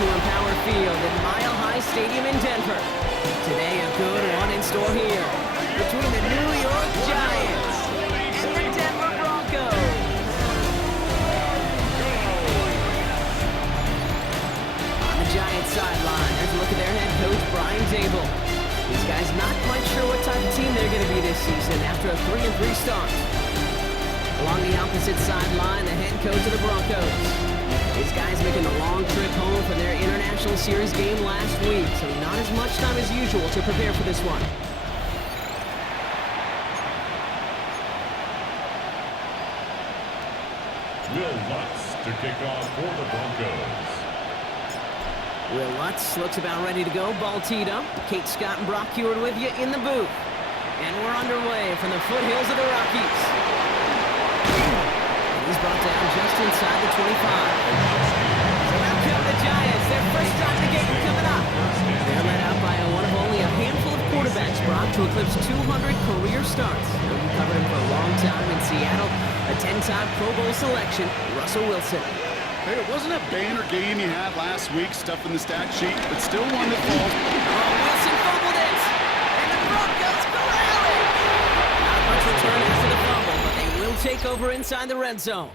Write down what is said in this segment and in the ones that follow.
to Empower Field at Mile High Stadium in Denver. Today, a good one in store here between the New York Giants and the Denver Broncos. On the Giants sideline, there's a look at their head coach, Brian Dable. These guys not quite sure what type of team they're going to be this season after a 3-3 start. Along the opposite sideline, the head coach of the Broncos. These guys making the long trip home from their International Series game last week, so not as much time as usual to prepare for this one. Will Lutz to kick off for the Broncos. Will Lutz looks about ready to go. Ball teed up. Kate Scott and Brock Heward with you in the booth. And we're underway from the foothills of the Rockies. He's brought down just inside the 25. So now come the Giants. Their first drive of the game coming up. They're led out by one of only a handful of quarterbacks, Brock, to eclipse 200 career starts. You covered him for a long time in Seattle. A 10-time Pro Bowl selection, Russell Wilson. Hey, it wasn't a banner game you had last week, stuff in the stat sheet, but still one that falls. Oh, Wilson fumbled it. And the Broncos go rally. Not much return after the fumble, but they will take over inside the red zone.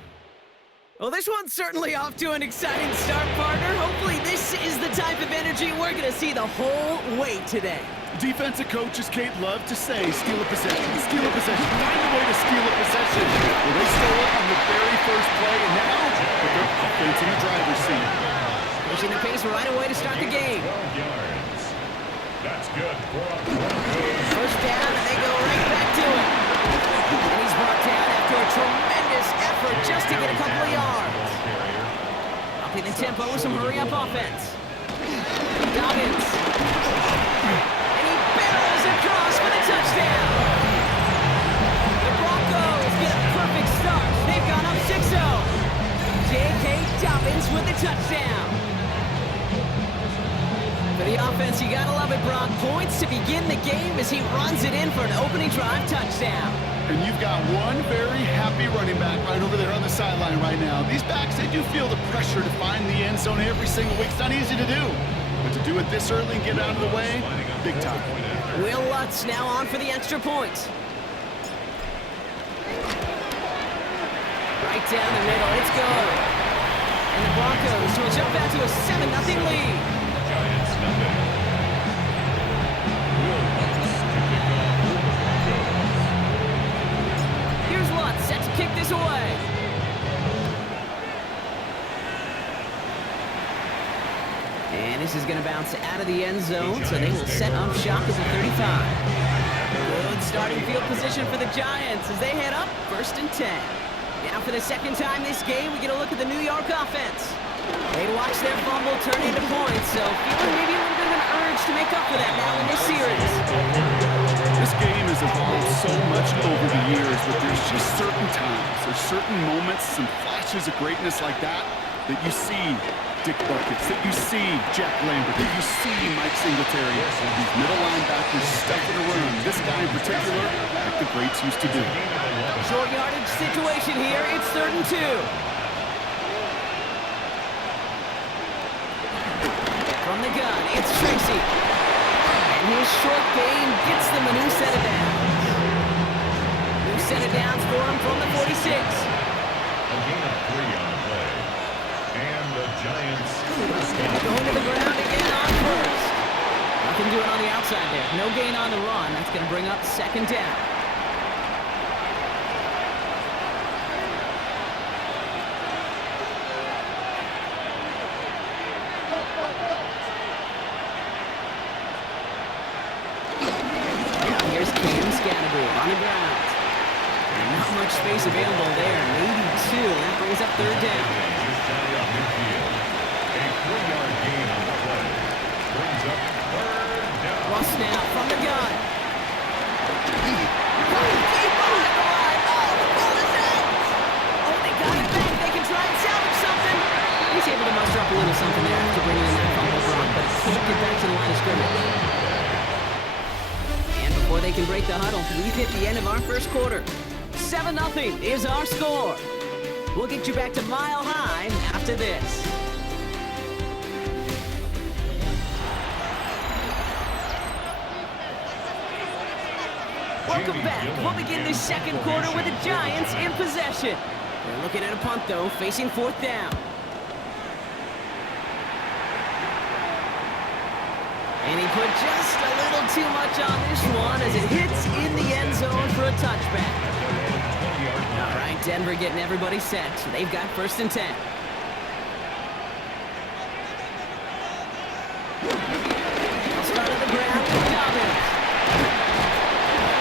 Well, this one's certainly off to an exciting start, partner. Hopefully this is the type of energy we're going to see the whole way today. Defensive coaches, Kate, love to say, steal a possession, find a way to steal a possession. Well, they stole it on the very first play, and now with their offense in the driver's seat. Pushing the pace right away to start the game. 12 yards. That's good for a First down, and they go right back to it. And he's brought down after a tremendous effort just to get a couple of yards. Upping the tempo with some hurry-up offense. Dobbins. And he barrels across for the touchdown. The Broncos get a perfect start. They've gone up 6-0. J.K. Dobbins with the touchdown. For the offense, you gotta love it, Brock. Points to begin the game as he runs it in for an opening drive touchdown. And you've got one very happy running back right over there on the sideline right now. These backs, they do feel the pressure to find the end zone every single week. It's not easy to do. But to do it this early and get out of the way, big time. Will Lutz now on for the extra point. Right down the middle, it's good. And the Broncos will jump out to a 7-0 lead. Giants nothing. Will Lutz to kick off for the Broncos. Here's Lutz set to kick this away. And this is going to bounce out of the end zone, so they will set up shop at the 35. Good starting field position for the Giants as they head up 1st and 10. Now for the second time this game, we get a look at the New York offense. They watch their fumble turn into points, so feeling maybe a little bit of an urge to make up for that now in this series. This game has evolved so much over the years, but there's just certain times, there's certain moments, some flashes of greatness like that you see Dick Buckets, that you see Jack Lambert, that you see Mike Singletary. These middle linebackers stuffing around. This guy in particular, like the greats used to do. Short yardage situation here. It's 3rd and 2. From the gun, it's Tracy. And his short game gets them a new set of downs. New set of downs for him from the 46. A gain of 3 on the play. And the Giants going to the ground again on first. Nothing doing on the outside there. No gain on the run. That's going to bring up 2nd down. On the ground. And not much space available there. Maybe 2. That brings up 3rd down. A 3-yard gain on the play. Brings up 3rd down. Russ now from the gun. Deep behind the line. Oh, the ball is out. Oh, they got it back. They can try and salvage something. He's able to muster up a little something there after bringing in that fumble run, but can't get back to the line of scrimmage. Before they can break the huddle, we've hit the end of our first quarter. 7-0 is our score. We'll get you back to Mile High after this. Welcome back. We'll begin the second quarter with the Giants in possession. They're looking at a punt, though, facing fourth down. And he put just a little too much on this one as it hits in the end zone for a touchback. All right, Denver getting everybody set. They've got 1st and 10. They'll start on the ground with Dobbins.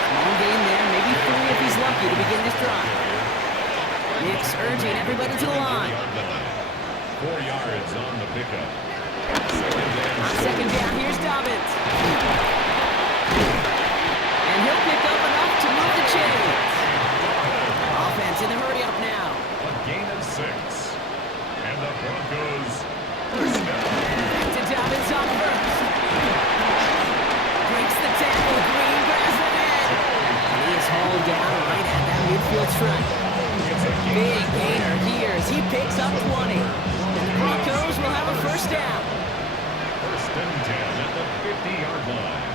Small gain there, maybe 3 if he's lucky to begin this drive. Nick's urging everybody to the line. 4 yards on the pickup. On 2nd down, here's Dobbins. And he'll pick up enough to move the chains. Offense in the hurry-up now. A gain of 6. And the Broncos first down. Back to Dobbins on 1st. Breaks the tackle, Green grabs the head. And he is hauled down right at that midfield stripe. Big gainer here as he picks up 20. And the Broncos will have a 1st down. 1st and 10 at the 50-yard line.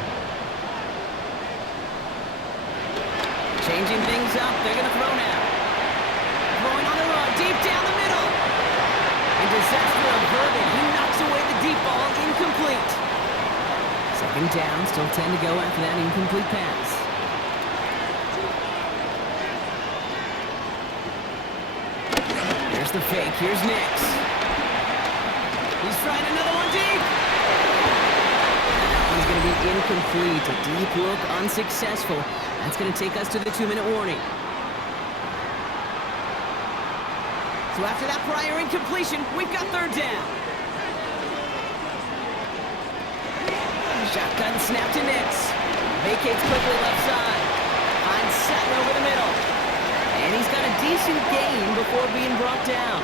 Changing things up, they're going to throw now. Throwing on the run, deep down the middle. And disaster averted, he knocks away the deep ball, incomplete. 2nd down, still 10 to go after that incomplete pass. Here's the fake, here's Nix. He's trying another one deep. That one's going to be incomplete, a deep look, unsuccessful. That's going to take us to the 2-minute warning. So after that prior incompletion, we've got 3rd down. Shotgun snap to Nix. Vacates quickly left side. Finds Sutton over the middle. And he's got a decent gain before being brought down.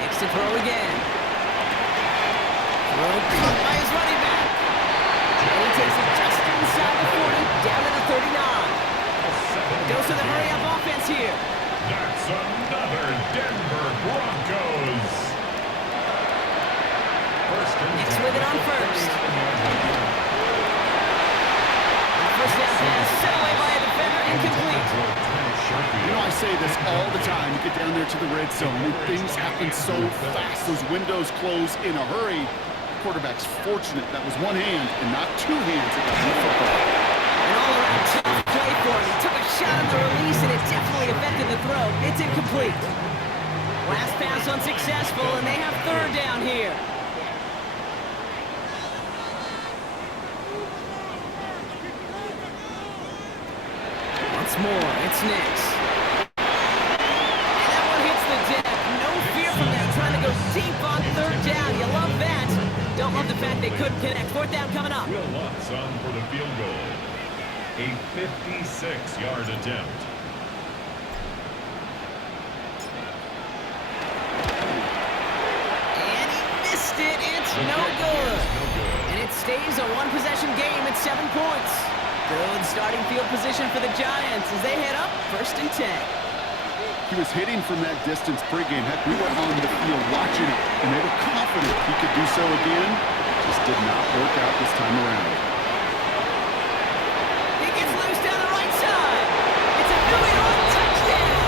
Nix to throw again. Throw caught by his running back. And he takes it just inside the 40, down to the 39. Goes to the hurry-up offense here. That's another Denver Broncos. Nix with it on 1st. First down pass, set away by a defender, incomplete. You know, I say this all the time. You get down there to the red zone, and things happen so fast. Those windows close in a hurry. The quarterback's fortunate that was one hand and not 2 hands that got the football. An all-around tough play for him. He took a shot on the release, and it definitely affected the throw. It's incomplete. Last pass unsuccessful, and they have 3rd down here. Once more, it's Nix. And that one hits the deck. No fear from them, trying to go deep on 3rd down. You love that. Don't love the fact they couldn't connect. 4th down coming up. Will Lutz on for the field goal. A 56-yard attempt. And he missed it. It's no good. And it stays a 1-possession game at 7 points. Good starting field position for the Giants as they head up 1st and 10. He was hitting from that distance pregame. Heck, we were on the field watching it, and they were confident he could do so again. Just did not work out this time around. He gets loose down the right side. It's a New-York touchdown.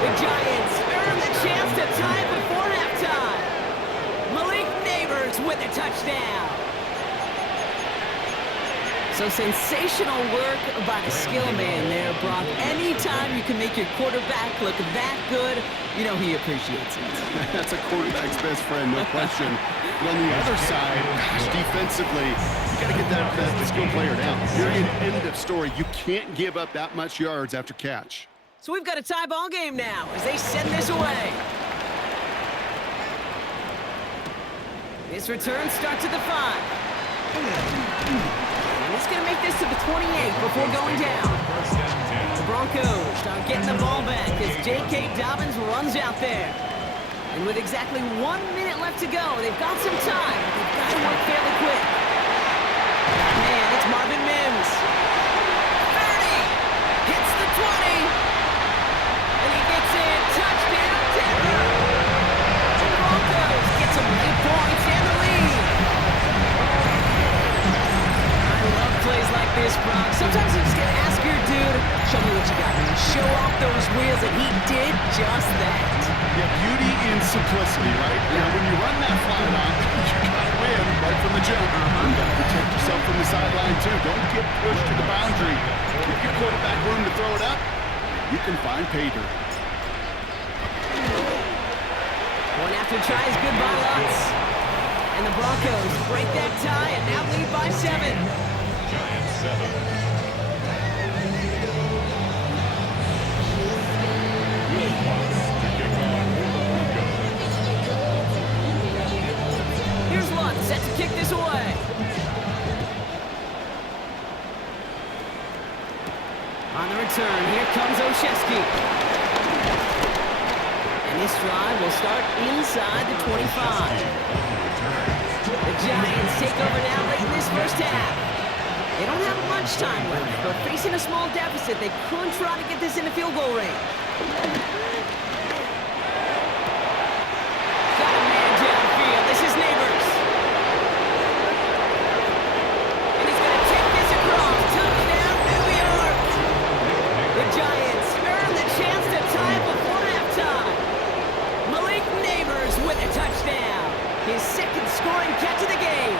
The Giants earn the chance to tie before halftime. Malik Neighbors with a touchdown. So sensational work by the skill man there, Brock. Anytime you can make your quarterback look that good, you know he appreciates it. That's a quarterback's best friend, no question. But on the other side, gosh, defensively, you got to get that skill player down. Period, end of story. You can't give up that much yards after catch. So we've got a tie ball game now as they send this away. This return starts at the 5. He's going to make this to the 28 before going down. The Broncos start getting the ball back as J.K. Dobbins runs out there. And with exactly 1 minute left to go, they've got some time, but they've got to work fairly quick. Man, it's Marvin Mims. 30! Hits the 20! And he gets in. Touchdown, Denver! The Broncos get some late points and the lead. this, Brock. Sometimes you just gotta ask your dude, show me what you got, man. Show off those wheels, and he did just that. Yeah, beauty in simplicity, right? You know, when you run that flat out, you gotta win right from the jump. You gotta protect yourself from the sideline, too. Don't get pushed to the boundary. Give your quarterback room to throw it up. You can find pay dirt. One after try is good by Lutz. And the Broncos break that tie and now lead by 7. Giants 7. Will Lutz to kick off for the Broncos. Here's Lutz set to kick this away. On the return, here comes Olszewski. And this drive will start inside the 25. The Giants take over now late in this first half. They don't have much time left, but facing a small deficit, they could try to get this in the field goal range. Got a man downfield. This is Neighbors. And he's going to take this across. Touchdown, New York. The Giants earn the chance to tie it before halftime. Malik Neighbors with a touchdown. His second scoring catch of the game.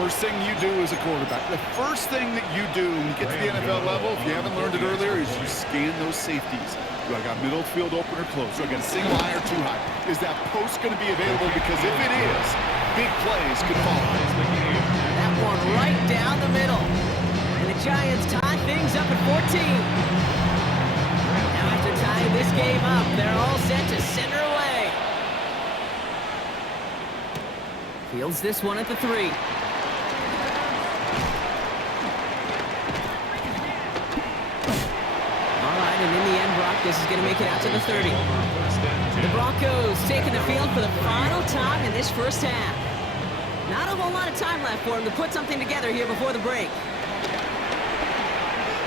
First thing you do as a quarterback, the first thing that you do when you get to the NFL level, if you haven't learned it earlier, is you scan those safeties. Do I got middle field open or close? Do I got a single high or too high? Is that post going to be available? Because if it is, big plays could follow. That one right down the middle. And the Giants tie things up at 14. Now after tying this game up, they're all set to send her away. Fields this one at the 3. All right, and in the end, Brock, this is going to make it out to the 30. The Broncos taking the field for the final time in this first half. Not a whole lot of time left for them to put something together here before the break.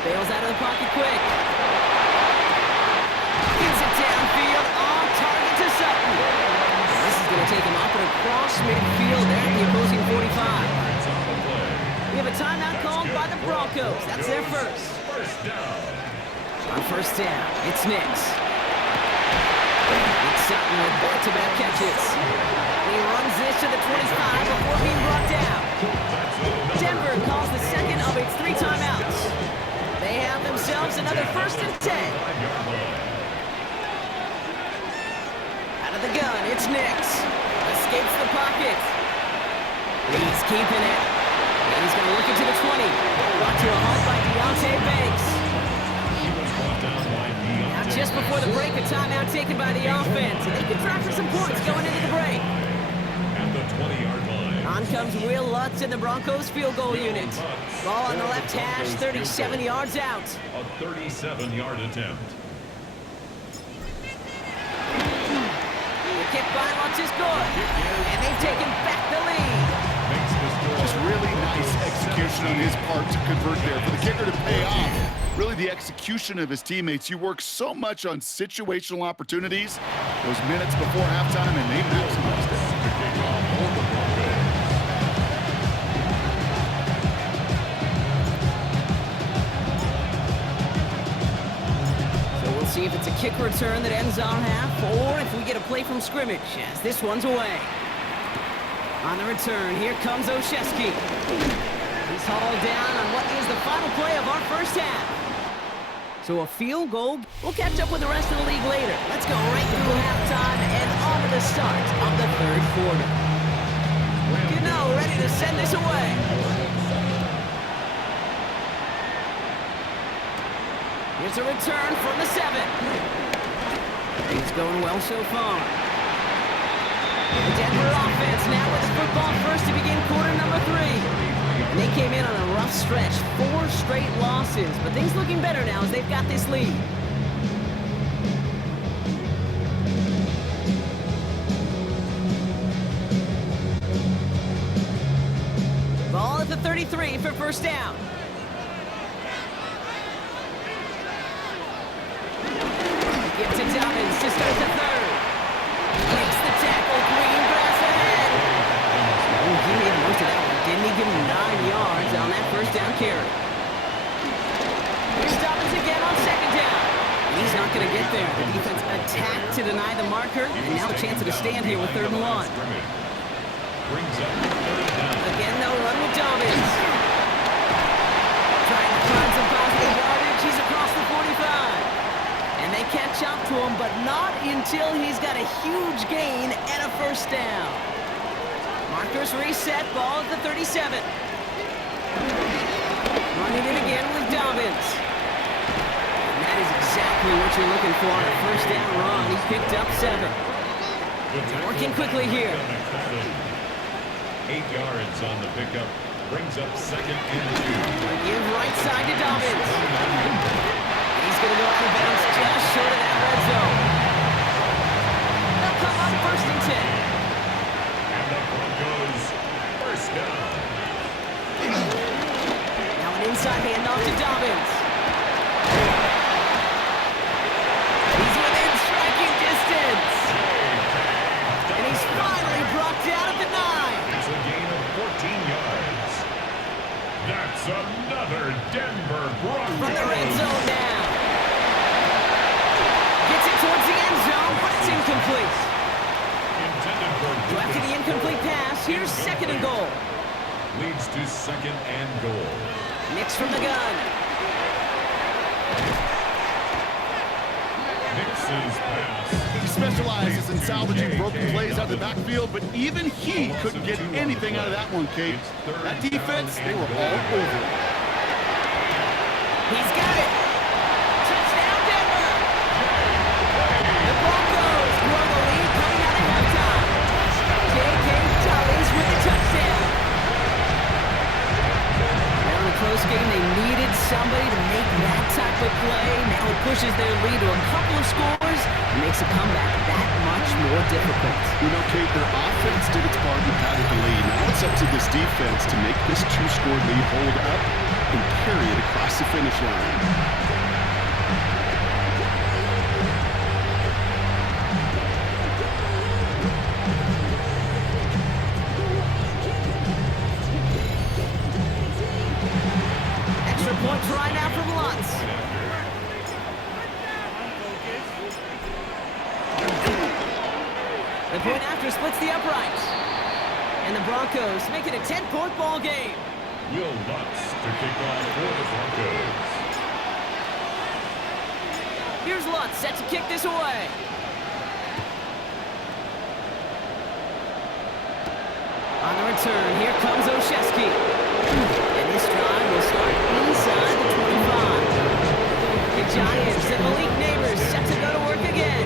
Bails out of the pocket quick. Gets it downfield, on target to Sutton. This is going to take him up and across midfield there at the opposing 45. We have a timeout called by the Broncos. That's their first. On first down, it's Nix. It's Sutton with back-to-back catches. And he runs this to the 25 before being brought down. Denver calls the second of its 3 timeouts. They have themselves another 1st and 10. Out of the gun, it's Nix. Escapes the pocket. He's keeping it. And he's going to look into the 20. Brought to a halt by Deontay Banks. Now just before the break, a timeout taken by the offense. And they can try for some points going into the break. At the 20-yard line. On comes Will Lutz in the Broncos field goal unit. Ball on the left hash, 37 yards out. A 37-yard attempt. The kick by Lutz is good. And they've taken back the lead. Just really nice execution on his part to convert there. For the kicker to pay off, really the execution of his teammates. You work so much on situational opportunities, those minutes before halftime, and they maximized it. So we'll see if it's a kick return that ends our half, or if we get a play from scrimmage, as this one's away. On the return, here comes Olszewski. He's hauled down on what is the final play of our first half. So a field goal. We'll catch up with the rest of the league later. Let's go right through halftime and on to the start of the 3rd quarter. You know, ready to send this away. Here's a return from the 7. Things going well so far. The Denver offense now with the football first to begin quarter number 3. And they came in on a rough stretch, 4 straight losses. But things looking better now as they've got this lead. Ball at the 33 for first down. Gives it to Dobbins to start the 3rd. Makes the tackle, green grass ahead. Oh, he made most of that one, didn't he? Give him 9 yards. carry. Here's Dobbins again on second down. He's not going to get there. The defense attacked to deny the marker, and now a chance to stand here with 3rd and 1. Again, they'll run with Dobbins. Trying to find some positive yardage. He's across the 45. And they catch up to him, but not until he's got a huge gain and a 1st down. Markers reset, ball at the 37. Running it again with Dobbins. And that is exactly what you're looking for on a 1st down run. He picked up 7. They're working quickly here. 8 yards on the pickup. Brings up 2nd and 2. Give right side to Dobbins. He's going to go out of bounds just short of that red zone. They'll come up 1st and 10. And the Broncos 1st down. Now an inside handoff to Dobbins. He's within striking distance. And he's finally brought down at the 9. It's a gain of 14 yards. That's another Denver Broncos. From the red zone now. Gets it towards the end zone, but it's incomplete. Intended for After the incomplete pass, here's 2nd and goal. leads to 2nd and goal. Nix from the gun. Nix's pass. He specializes in salvaging broken plays out of the backfield, but even he couldn't get anything out of that one, Kate. That defense, they were all over it. He's got it. Touchdown, Denver. The Broncos grow the lead coming out of halftime. J.K. Dobbins with the touchdown. Now in a close game, they needed somebody to make that type of play. Now it pushes their lead to a couple of scores and makes a comeback that much more difficult. You know, Kate, their offense did its part and padded the lead. Now it's up to this defense to make this 2-score lead hold up and carry it across the finish line. Extra point try now from Lutz. The point after splits the uprights. And the Broncos make it a 10-point ball game. Will Lutz to kick off for the Broncos. Here's Lutz set to kick this away. On the return, here comes Olszewski. And this drive will start inside the 25. The Giants and Malik Neighbors set to go to work again.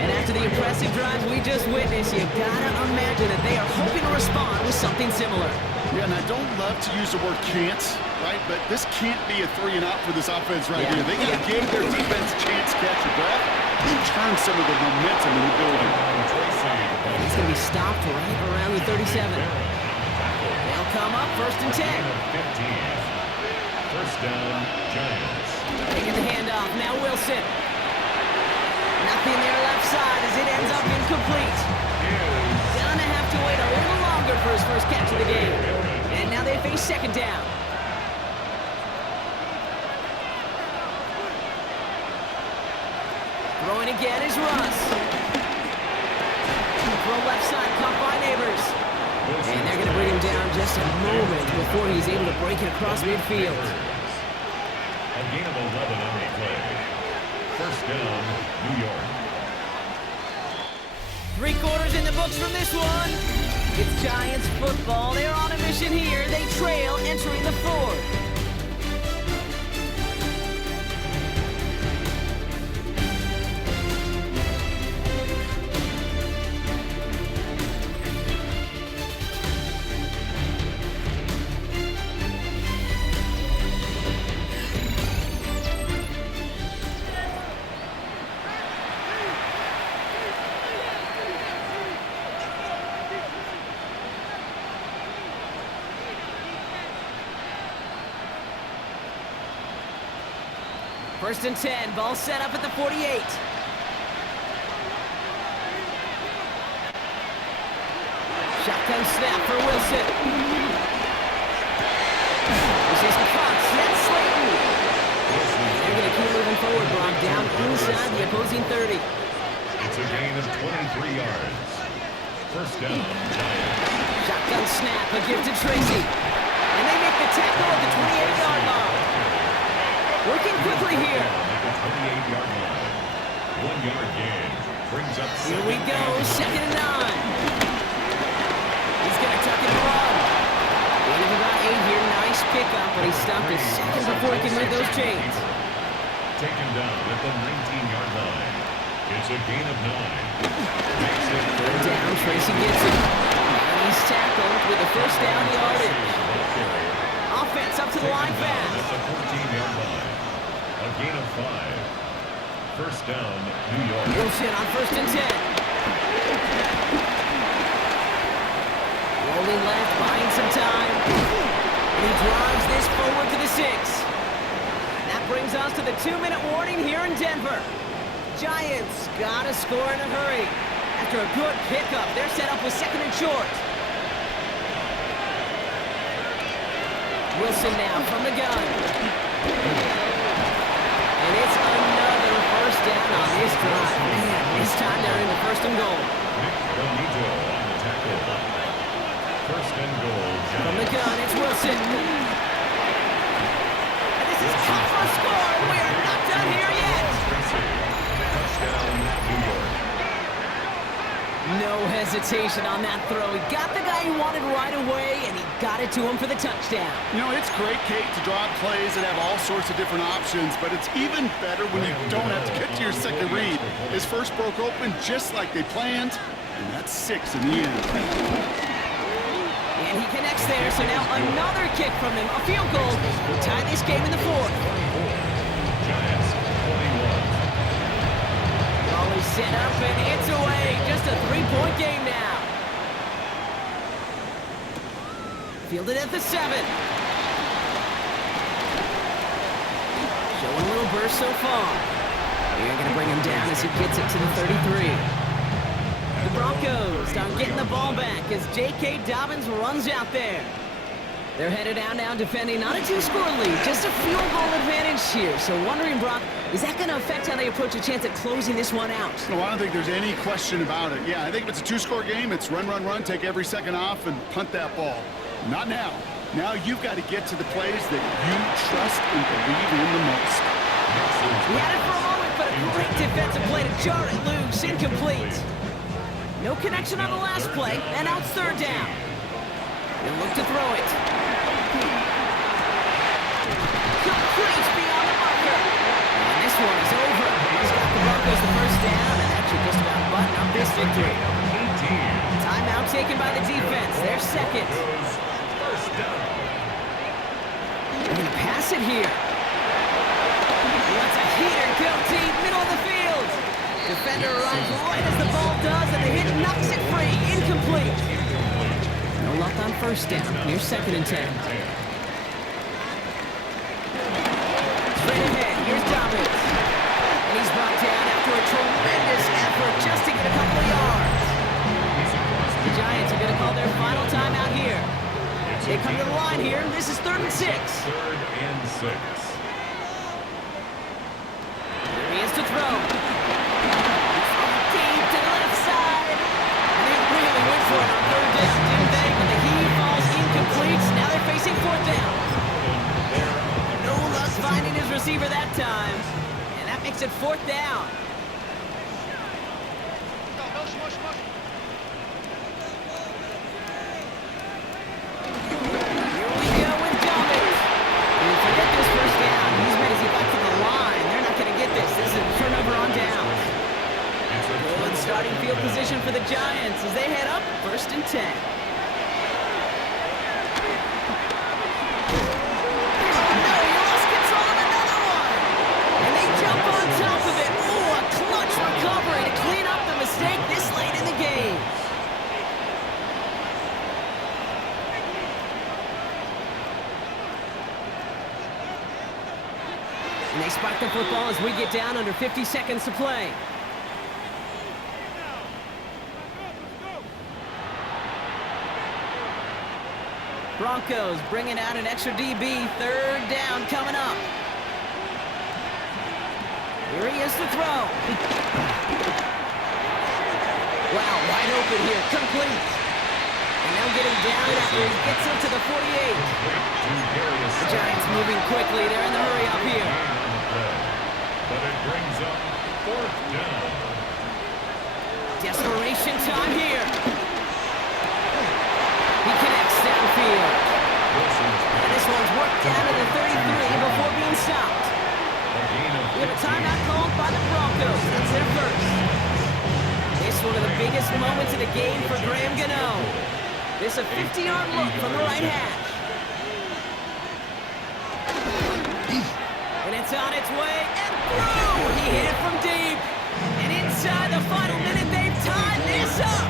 And after the impressive drives we just witnessed, you've got to imagine that they are hoping to respond with something similar. Yeah, and I don't love to use the word can't, right? But this can't be a 3-and-out for this offense right here. They got to give their defense a chance to catch your breath and turn some of the momentum in the building. And he's going to be stopped right around the 37. They'll come up 1st and 10. 1st down, Giants. Taking the handoff, now Wilson. Nothing there left side as it ends up incomplete. Gonna have to wait a little longer for his first catch of the game. And now they face 2nd down. Throwing again is Russ. Throw left side, caught by Neighbors. And they're going to bring him down just a moment before he's able to break it across midfield. A gain of 11 on the play. 1st down, New York. 3 quarters in the books from this one. It's Giants football. They're on a mission here. They trail entering the 4th. First and 10, ball set up at the 48. Shotgun snap for Wilson. This is 23 yards. First down, Giants. Shotgun snap, a gift to Tracy. And they make the tackle at the 28-yard line. Working quickly here. At the 28-yard line. 1 yard gain. Brings up Here we go, 2nd and 9. He's going to tuck and run. Gain of about 8 here. Nice pickup, but he stopped a second before he can move those chains. Taken down at the 19-yard line. It's a gain of 9. Makes it third Down, Tracy gets it. And he's tackled with a first down yardage. Offense up to the line fast. at the 14-yard line. A gain of 5. First down, New York. Wilson on 1st and 10. Rolling left, buying some time. And he drives this forward to the 6. And that brings us to the 2-minute warning here in Denver. Giants gotta score in a hurry. After a good pickup, they're set up with 2nd and short. Wilson now from the gun. And it's another first down on this drive. Man, this time they're in the 1st and goal. Nick Bonito on the tackle. First and goal, Giants. From the gun, it's Wilson. And this is tough for a score. We are not done here yet. Touchdown, New York. No hesitation on that throw. He got the guy he wanted right away, and he got it to him for the touchdown. You know, it's great, Kate, to draw plays that have all sorts of different options, but it's even better when you don't have to get to your second read. His first broke open just like they planned, and that's 6 in the end. And he connects there, so now another kick from him. A field goal will tie this game in the 4th. Giants, 21. Ball is set up, and it's away. Just a 3-point game now. Fielded at the 7. Showing a little burst so far. They're going to bring him down as he gets it to the 33. The Broncos start getting the ball back as J.K. Dobbins runs out there. They're headed out now defending not a 2-score lead, just a field goal advantage here. So wondering, Brock, is that going to affect how they approach a chance at closing this one out? No, I don't think there's any question about it. Yeah, I think if it's a 2-score game, it's run, run, run, take every second off, and punt that ball. Not now. Now you've got to get to the plays that you trust and believe in the most. He had it for a moment, but a great defensive play to jar it loose, incomplete. No connection on the last play, and now it's 3rd down. He'll look to throw it. Complete beyond the marker. And this one is over. He's got the Broncos the first down, and that should just about button up this victory. 18. Timeout taken by the defense. Their 2nd. First down. They're going to pass it here. That's a heater, go deep, middle of the field. Defender arrives right as the ball does, and the hit knocks it free. Incomplete. No luck on first down. Here's 2nd and 10. Straight ahead, here's Dobbins. And he's brought down after a tremendous effort just to get a couple of yards. The Giants are going to call their final timeout here. They come to the line here. This is 3rd and 6. 3rd and 6. Here he is to throw. Deep to the left side. And they really went for it on 3rd down, didn't they? But the heave falls incomplete. Now they're facing 4th down. No luck finding his receiver that time. And that makes it 4th down. Here we go with Dobbins. And forget this first down. He's made as he got to the line. They're not going to get this. This is a turnover on downs. Good starting field position for the Giants as they head up 1st and 10. And they spike the football as we get down under 50 seconds to play. Broncos bringing out an extra DB. 3rd down coming up. Here he is to throw. Wow, wide open here, complete. And they'll get him down after he gets up to the 48. The Giants moving quickly. They're in the hurry up here. But it brings up 4th down. Desperation time here. He connects downfield. And this one's worked down to the 33 before being stopped. We have a timeout called by the Broncos. That's their first. This is one of the biggest moments of the game for Graham Gano. This is a 50-yard look from the right hash. And it's on its way and through. He hit it from deep. And inside the final minute, they've tied this up.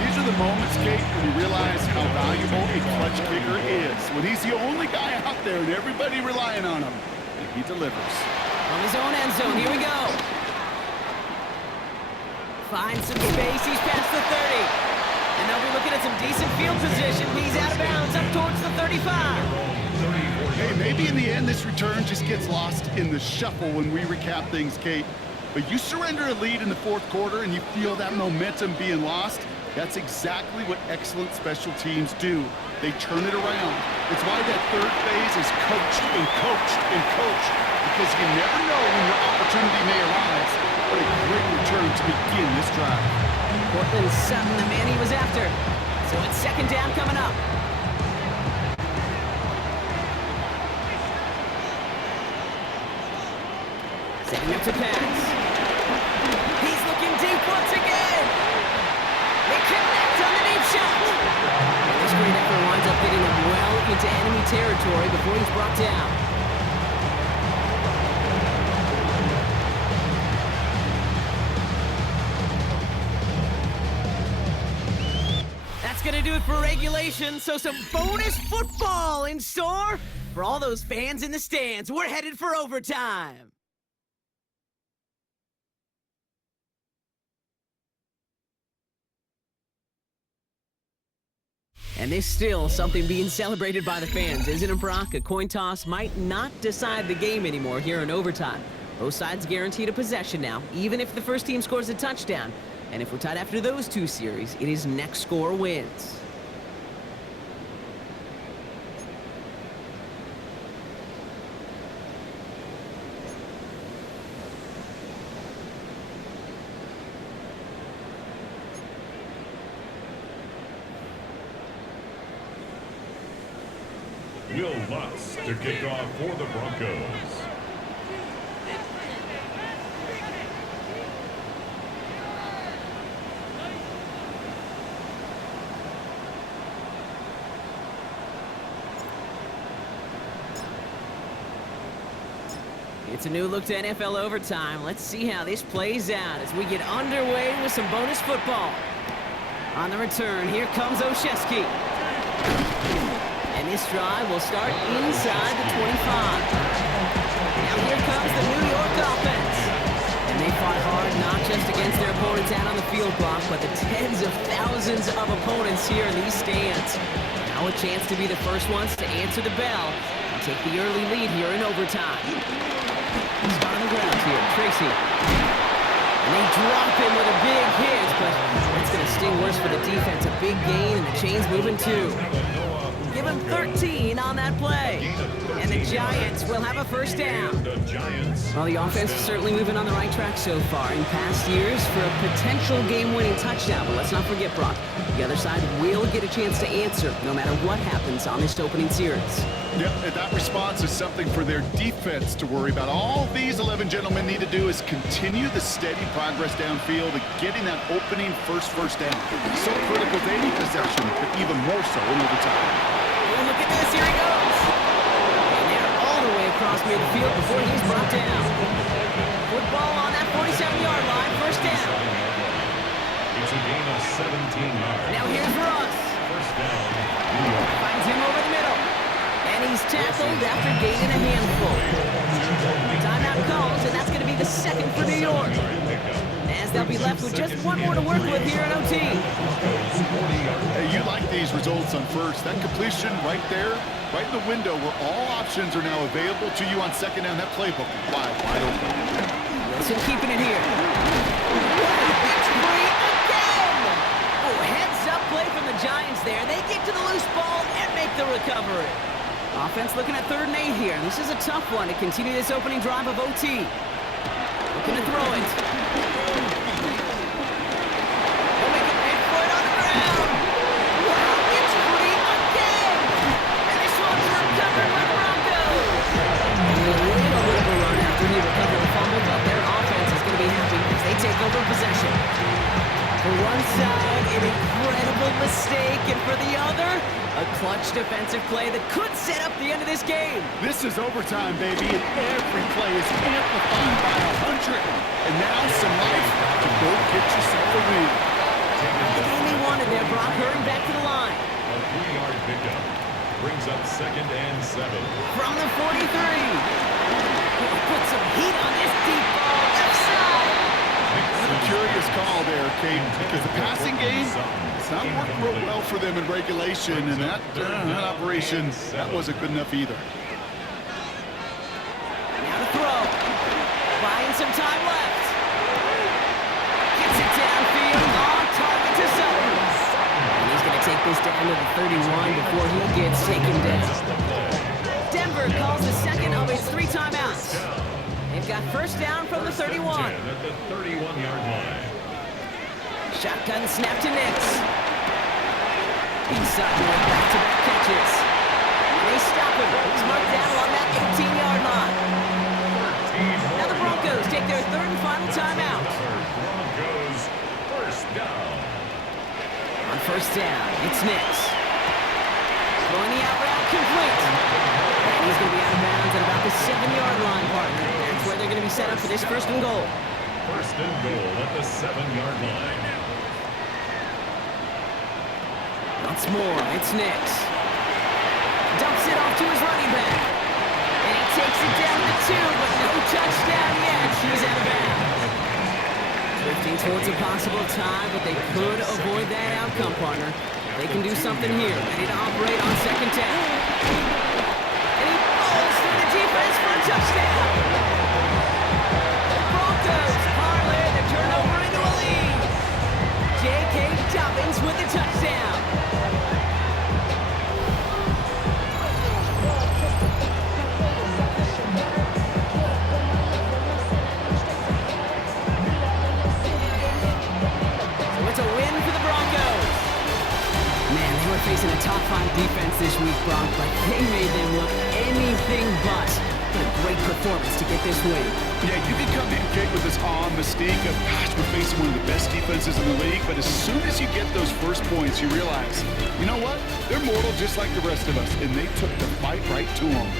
These are the moments, Kate, when you realize how valuable a clutch kicker is. When he's the only guy out there and everybody relying on him, and he delivers. On his own end zone, here we go. Finds some space, he's past the 30. And they'll be looking at some decent field position. He's out of bounds, up towards the 35. Hey, maybe in the end this return just gets lost in the shuffle when we recap things, Kate. But you surrender a lead in the 4th quarter and you feel that momentum being lost. That's exactly what excellent special teams do. They turn it around. It's why that 3rd phase is coached and coached and coached, because you never know when your opportunity may arise. What a great return to begin this drive. Portland Sutton, the man he was after. So it's 2nd down coming up. Setting up to pass. He's looking deep once again. They connect on the deep shot. And this great effort winds up getting him well into enemy territory before he's brought down. That's going to do it for regulation, so some bonus football in store for all those fans in the stands. We're headed for overtime. And there's still something being celebrated by the fans, isn't it, Brock? A coin toss might not decide the game anymore here in overtime. Both sides guaranteed a possession now, even if the first team scores a touchdown. And if we're tied after those 2 series, it is next score wins. Will Lutz to kick off for the Broncos. It's a new look to NFL overtime. Let's see how this plays out as we get underway with some bonus football. On the return, here comes Olszewski. And this drive will start inside the 25. Now here comes the New York offense. And they fought hard not just against their opponents out on the field block, but the tens of thousands of opponents here in these stands. Now a chance to be the first ones to answer the bell and take the early lead here in overtime. He's on the ground here, Tracy. And they drop him with a big hit, but that's going to sting worse for the defense. A big gain, and the chain's moving too. Give him 13 on that play. And the Giants will have a first down. Well, the offense is certainly moving on the right track so far in past years for a potential game-winning touchdown. But let's not forget, Brock, the other side will get a chance to answer no matter what happens on this opening series. Yep, and that response is something for their defense to worry about. All these 11 gentlemen need to do is continue the steady progress downfield and getting that opening first down. So critical to any possession, but even more so in overtime. Oh, look at this, here he goes. And they're all the way across midfield before he's brought down. Football on that 47-yard line, first down. It's a gain of 17 yards. Now here's Russ. First down. Finds him over the middle. And he's tackled after gaining a handful. Timeout calls, and that's going to be the second for New York. As they'll be left with just one more to work with here in OT. Hey, you like these results on first. That completion right there, right in the window where all options are now available to you on second down. That playbook wide open. Wilson keeping it here. Big spree the Giants there. They get to the loose ball and make the recovery. Offense looking at 3rd and 8 here. This is a tough one to continue this opening drive of OT. Looking to throw it. They'll make it big for it on the ground. Wow, it's free again. And this one's recovered by the Broncos. And a little bit of a run after he recovered the fumble, but their offense is going to be happy as they take over possession. For one side, an incredible mistake, and for the other, a clutch defensive play that could set up the end of this game. This is overtime, baby, and every play is amplified by 100. And now some life to go get yourself a win. The game they wanted there, Brock, hurrying back to the line. A 3-yard pickup brings up 2nd and 7. From the 43. Put some heat on this deep ball, left side. What a curious call there, Kate, because the passing game, it's not worked real well for them in regulation, and that operation, that wasn't good enough either. Now to throw. Buying some time left. Gets it downfield, on target to Sutton. And he's going to take this down to the 31 before he gets taken down. Denver calls the second of its 3 timeouts. They've got 1st down from the 31. At the 31-yard line. Shotgun snap to Nix. He's Sutton with back-to-back catches. And they stop him. He's marked down along that 18-yard line. Now the Broncos take their 3rd and final timeout. Broncos 1st down. On 1st down, it's Nix. Throwing the out route complete. And he's going to be out of bounds at about the 7-yard line, partner. That's where they're going to be set up for this 1st and goal. 1st and goal at the 7-yard line. Once more, it's Nix. Dumps it off to his running back. And he takes it down to 2, but no touchdown yet. He's out of bounds. Drifting towards a possible tie, but they could avoid that outcome, partner. They can do something here. Ready to operate on 2nd down. And he falls through the defense for a touchdown. The Broncos parlay the turnover into a lead. J.K. Dobbins with the touchdown. It's a win for the Broncos. Man, they were facing a top 5 defense this week, Brock, but they made them look anything but. What a great performance to get this win. Yeah, you can come in, Kate, with this mystique of, gosh, we're facing one of the best defenses in the league, but as soon as you get those first points, you realize, you know what? They're mortal just like the rest of us, and they took the fight right to them.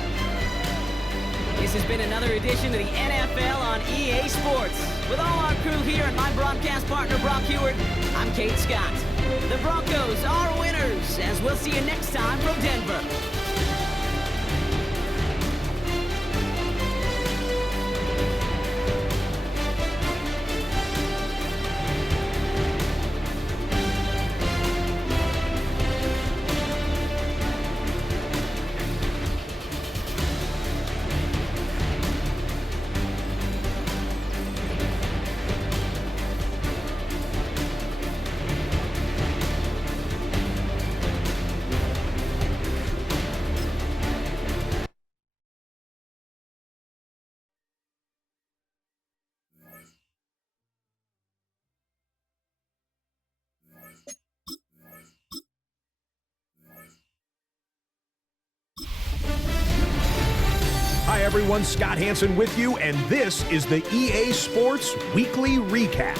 This has been another edition of the NFL on EA Sports. With all our crew here and my broadcast partner, Brock Heward, I'm Kate Scott. The Broncos are winners, as we'll see you next time from Denver. Hi everyone, Scott Hansen with you, and this is the EA Sports Weekly Recap.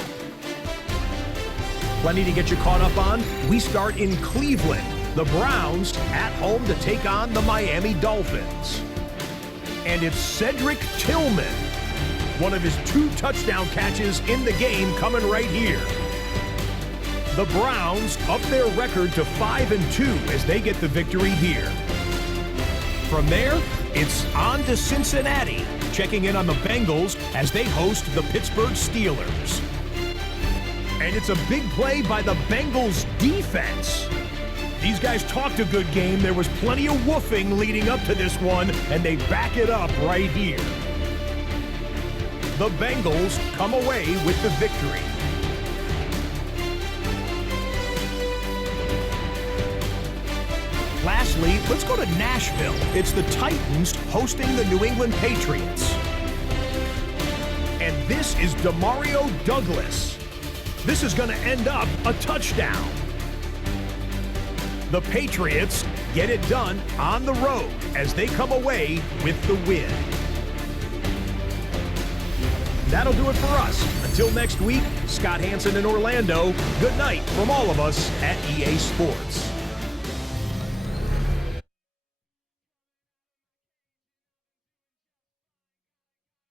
Plenty to get you caught up on. We start in Cleveland. The Browns at home to take on the Miami Dolphins. And it's Cedric Tillman, one of his 2 touchdown catches in the game coming right here. The Browns up their record to 5-2 as they get the victory here. From there, it's on to Cincinnati, checking in on the Bengals as they host the Pittsburgh Steelers. And it's a big play by the Bengals defense. These guys talked a good game. There was plenty of woofing leading up to this one, and they back it up right here. The Bengals come away with the victory. Lastly, let's go to Nashville. It's the Titans hosting the New England Patriots. And this is Demario Douglas. This is going to end up a touchdown. The Patriots get it done on the road as they come away with the win. That'll do it for us. Until next week, Scott Hansen in Orlando, good night from all of us at EA Sports.